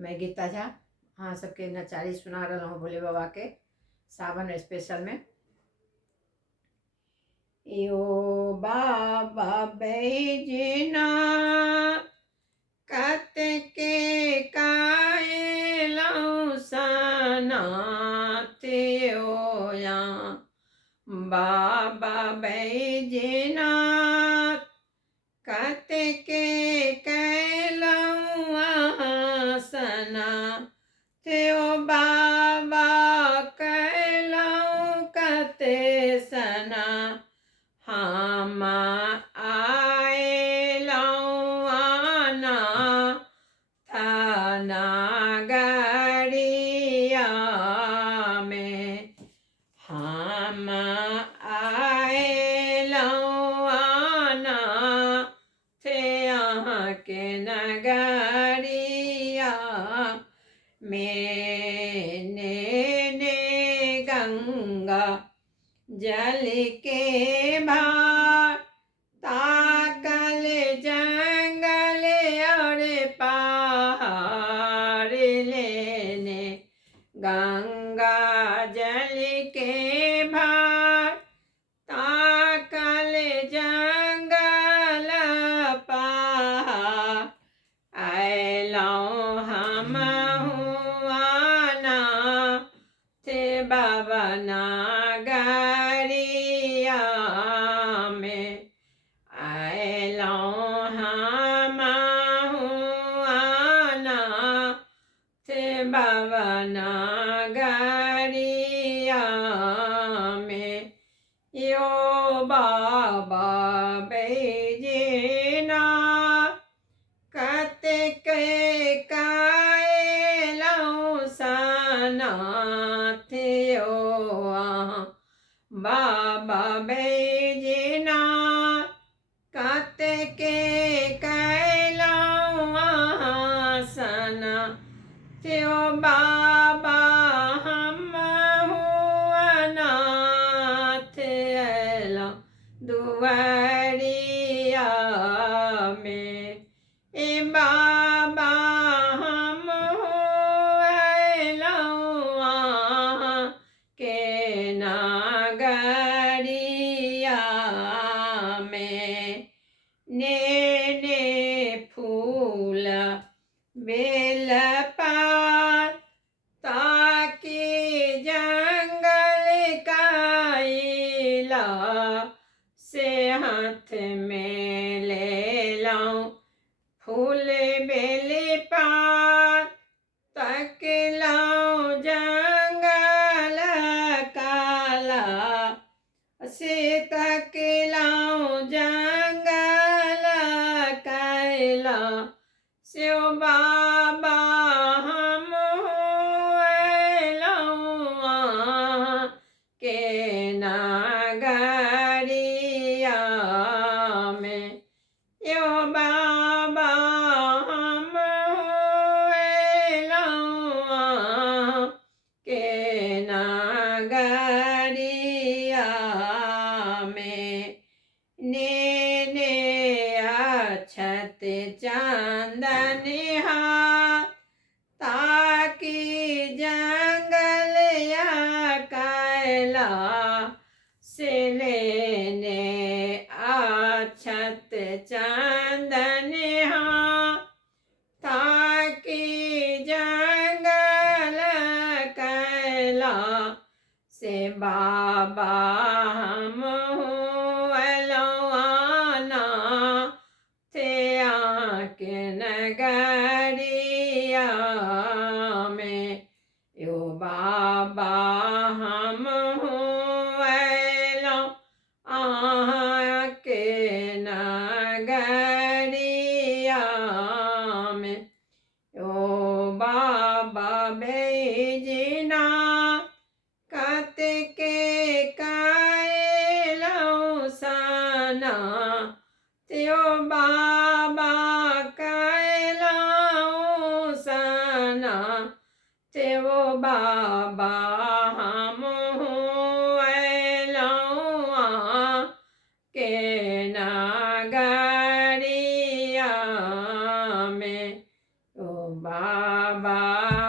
मैं गीता झा हाँ सबके नचारी सुना रहा हूँ भोले बाबा के सावन स्पेशल में। यो बाबा बैजना कत के कायलौ सनाते ओया बाबा बैजना कत के कैलौ आसना त्यो बाबा कैलौ कते सना हम आएलौ आना थाना गरिया में हम आएलौ आना थे यहाँ के नगरिया मैंने ने गंगा जल के भार ताकल जंगल और पहाड़ लेने गंगा जल के भार ताकल जंगल पहाड़ आएलौ हम हुआना थे बाबा नागरिया में आएलौ हम हुआना थे बाबा नागरिया में यो बाबा बैजना कत के कायलौ सना थियो बाबा बैजना कत के कैलौ आसना त्यो बाबा हम हुआनाथ अयलौ दुआरिया में ए बाबा हम अयलौ के नागरिया में ने फूल बेल पात ताकि जंगल काइला से हाथ में ले लौ फूल बेल पात तक लौ जंगल काला से तक लौ जंगल कैला स्यो बाबा हम अयलौ के नागरिया में यो बाबा हम अयलौ के नागरिया में ने अक्षत चंदन हाथ ताकि जंगल या कैला से लेने अक्षत चंदन हाथ ताकि जंगल कैला से बाबा हम हुआलौ आना थे आके नगरिया में यो बाबा हम हुआलौ आके नगरिया में यो बाबा बैजना कत के कायलौ सना त्यो बाबा कैलौ सना त्यो बाबा हम हुआलौ के नागरिया में ओ बाबा